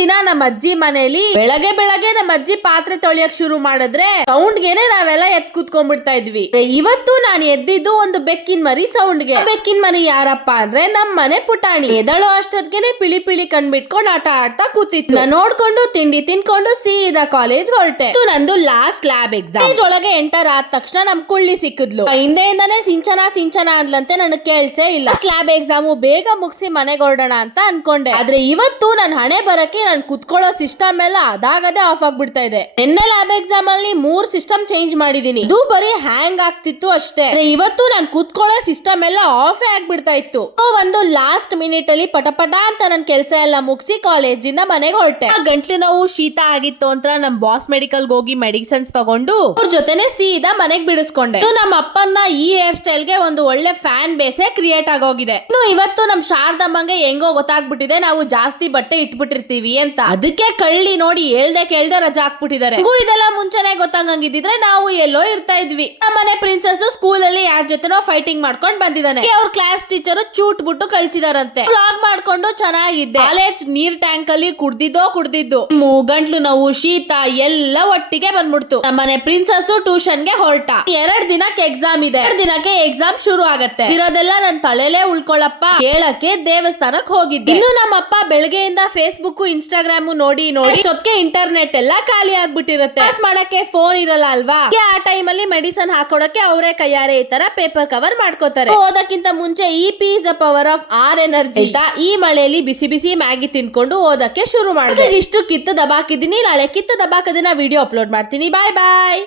ದಿನ ನಮ್ಮ ಅಜ್ಜಿ ಮನೇಲಿ ಬೆಳಗ್ಗೆ ನಮ್ಮ ಅಜ್ಜಿ ಪಾತ್ರೆ ತೊಳೆಯಕ್ ಶುರು ಮಾಡಿದ್ರೆ ಸೌಂಡ್ಗೆನೆ ನಾವೆಲ್ಲ ಎತ್ ಕೂತ್ಕೊಂಡ್ಬಿಡ್ತಾ ಇದ್ವಿ. ಇವತ್ತು ನಾನು ಎದ್ದಿದ್ದು ಒಂದು ಬೆಕ್ಕಿನ ಮರಿ ಸೌಂಡ್ಗೆ. ಬೆಕ್ಕಿನ ಮರಿ ಯಾರಪ್ಪ ಅಂದ್ರೆ ನಮ್ ಮನೆ ಪುಟಾಣಿ. ಎದಳು ಅಷ್ಟೊತ್ತಿಗೆ ಪಿಳಿ ಕಣ್ಬಿಟ್ಕೊಂಡು ಆಟ ಆಡ್ತಾ ಕೂತಿತ್ತು. ನಾನು ನೋಡ್ಕೊಂಡು ತಿಂಡಿ ತಿನ್ಕೊಂಡು ಸೀದಾ ಕಾಲೇಜ್ ಹೊರಟೆ. ನಂದು ಲಾಸ್ಟ್ ಲ್ಯಾಬ್ ಎಕ್ಸಾಮ್. ಒಳಗೆ ಎಂಟರ್ ಆದ ತಕ್ಷಣ ನಮ್ ಕುಳ್ಳಿ ಸಿಕ್ಕಿದ್ಲು. ಹಿಂದೆಯಿಂದಾನೆ ಸಿಂಚನ ಅಂದ್ಲಂತೆ, ನನಗೆ ಕೇಳ್ಸೇ ಇಲ್ಲ. ಲ್ಯಾಬ್ ಎಕ್ಸಾಮ್ ಬೇಗ ಮುಗಿಸಿ ಮನೆಗೆ ಹೊರಡೋಣ ಅಂತ ಅನ್ಕೊಂಡೆ. ಆದ್ರೆ ಇವತ್ತು ನನ್ ಹಣೆ ಬರಕ್ಕೆ ನಾನು ಕುತ್ಕೊಳ್ಳೋ ಸಿಸ್ಟಮ್ ಎಲ್ಲ ಅದಾಗದೆ ಆಫ್ ಆಗ್ಬಿಡ್ತಾ ಇದೆ. ನಿನ್ನೆ ಲ್ಯಾಬ್ ಎಕ್ಸಾಮ್ ಅಲ್ಲಿ 3 ಸಿಸ್ಟಮ್ ಚೇಂಜ್ ಮಾಡಿದೀನಿ. ಇದು ಬರೀ ಹ್ಯಾಂಗ್ ಆಗ್ತಿತ್ತು ಅಷ್ಟೇ. ಇವತ್ತು ನಾನು ಕುತ್ಕೊಳ್ಳೋ ಸಿಸ್ಟಮ್ ಎಲ್ಲ ಆಫ್ ಆಗ್ಬಿಡ್ತಾ ಇತ್ತು. ಒಂದು ಲಾಸ್ಟ್ ಮಿನಿಟ್ ಅಲ್ಲಿ ಪಟಪಟ ಅಂತ ನನ್ ಕೆಲಸ ಎಲ್ಲ ಮುಗಿಸಿ ಕಾಲೇಜಿಂದ ಮನೆಗೆ ಹೊರಟೆ. ಗಂಟ್ಲು ನೋವು ಶೀತ ಆಗಿತ್ತು ಅಂತ ನಮ್ ಬಾಸ್ ಮೆಡಿಕಲ್ ಹೋಗಿ ಮೆಡಿಸಿನ್ಸ್ ತಗೊಂಡು ಅವ್ರ ಜೊತೆನೆ ಸೀದಾ ಮನೆಗ್ ಬಿಡಿಸ್ಕೊಂಡೆ. ನಮ್ಮ ಅಪ್ಪನ ಈ ಹೇರ್ ಸ್ಟೈಲ್ ಗೆ ಒಂದು ಒಳ್ಳೆ ಫ್ಯಾನ್ ಬೇಸೇ ಕ್ರಿಯೇಟ್ ಆಗೋಗಿದೆ. ಇವತ್ತು ನಮ್ ಶಾರದಮ್ಮಂಗೆ ಹೆಂಗೋ ಗೊತ್ತಾಗ್ಬಿಟ್ಟಿದೆ ನಾವು ಜಾಸ್ತಿ ಬಟ್ಟೆ ಇಟ್ಬಿಟ್ಟಿರ್ತೀವಿ ಅಂತ. ಅದಕ್ಕೆ ಕಳ್ಳಿ ನೋಡಿ ಕೇಳ್ದೆ ರಜಾ ಹಾಕ್ಬಿಟ್ಟಿದ್ದಾರೆ. ಇದೆಲ್ಲ ಮುಂಚೆನೆ ಗೊತ್ತಾಗಂಗಿದ್ರೆ ನಾವು ಎಲ್ಲೋ ಇರ್ತಾ ಇದ್ವಿ. ನಮ್ಮನೆ ಪ್ರಿನ್ಸಸ್ ಸ್ಕೂಲ್ ಅಲ್ಲಿ ಯಾರ ಜೊತೆನೋ ಫೈಟಿಂಗ್ ಮಾಡ್ಕೊಂಡ್ ಬಂದಿದ್ದಾನೆ. ಅವ್ರ ಕ್ಲಾಸ್ ಟೀಚರ್ ಚೂಟ್ ಬಿಟ್ಟು ಕಳ್ಸಿದಾರಂತೆ. ವ್ಲಾಗ್ ಮಾಡ್ಕೊಂಡು ಚೆನ್ನಾಗಿದ್ದೆ. ಕಾಲೇಜ್ ನೀರ್ ಟ್ಯಾಂಕ್ ಅಲ್ಲಿ ಕುಡ್ದಿದ್ದು ಗಂಟ್ಲು ನೋವು ಶೀತ ಎಲ್ಲ ಒಟ್ಟಿಗೆ ಬಂದ್ಬಿಡ್ತು. ನಮ್ಮನೆ ಪ್ರಿನ್ಸಸ್ ಟ್ಯೂಷನ್ ಗೆ ಹೊರಟ. 2 ದಿನಕ್ಕೆ ಎಕ್ಸಾಮ್ ಇದೆ. 2 ದಿನಕ್ಕೆ ಎಕ್ಸಾಮ್ ಶುರು ಆಗತ್ತೆ. ಇರೋದೆಲ್ಲ ನನ್ ತಲೆಲೇ ಉಳ್ಕೊಳಪ್ಪ ಕೇಳಕ್ಕೆ ದೇವಸ್ಥಾನಕ್ಕೆ ಹೋಗಿದ್ದೆ. ಇನ್ನು ನಮ್ಮಪ್ಪ ಬೆಳಗ್ಗೆಯಿಂದ ಫೇಸ್ಬುಕ್ ಇನ್ಸ್ಟಾಗ್ರಾಮ್ ನೋಡಿ ಜೊತೆಗೆ ಇಂಟರ್ನೆಟ್ ಎಲ್ಲ ಖಾಲಿ ಆಗ್ಬಿಟ್ಟಿರುತ್ತೆ. ಪಾಸ್ ಮಾಡಕ್ಕೆ ಫೋನ್ ಇರಲ್ಲ ಅಲ್ವಾ. ಆ ಟೈಮ್ ಅಲ್ಲಿ ಮೆಡಿಸನ್ ಹಾಕೊಡಕ್ಕೆ ಅವರೇ ಕೈಯಾರೆ ಈ ತರ ಪೇಪರ್ ಕವರ್ ಮಾಡ್ಕೋತಾರೆ. ಓದಕ್ಕಿಂತ ಮುಂಚೆ EP is the power of our energy ಈ ಮಳೆಯಲ್ಲಿ ಬಿಸಿ ಮ್ಯಾಗಿ ತಿನ್ಕೊಂಡು ಓದಕ್ಕೆ ಶುರು ಮಾಡಿದೆ. ಇಷ್ಟು ಕಿತ್ತು ದಬಾಕಿದ್ದೀನಿ. ನಾಳೆ ಕಿತ್ತು ದಬಾಕದಿನ ವಿಡಿಯೋ ಅಪ್ಲೋಡ್ ಮಾಡ್ತೀನಿ. ಬಾಯ್.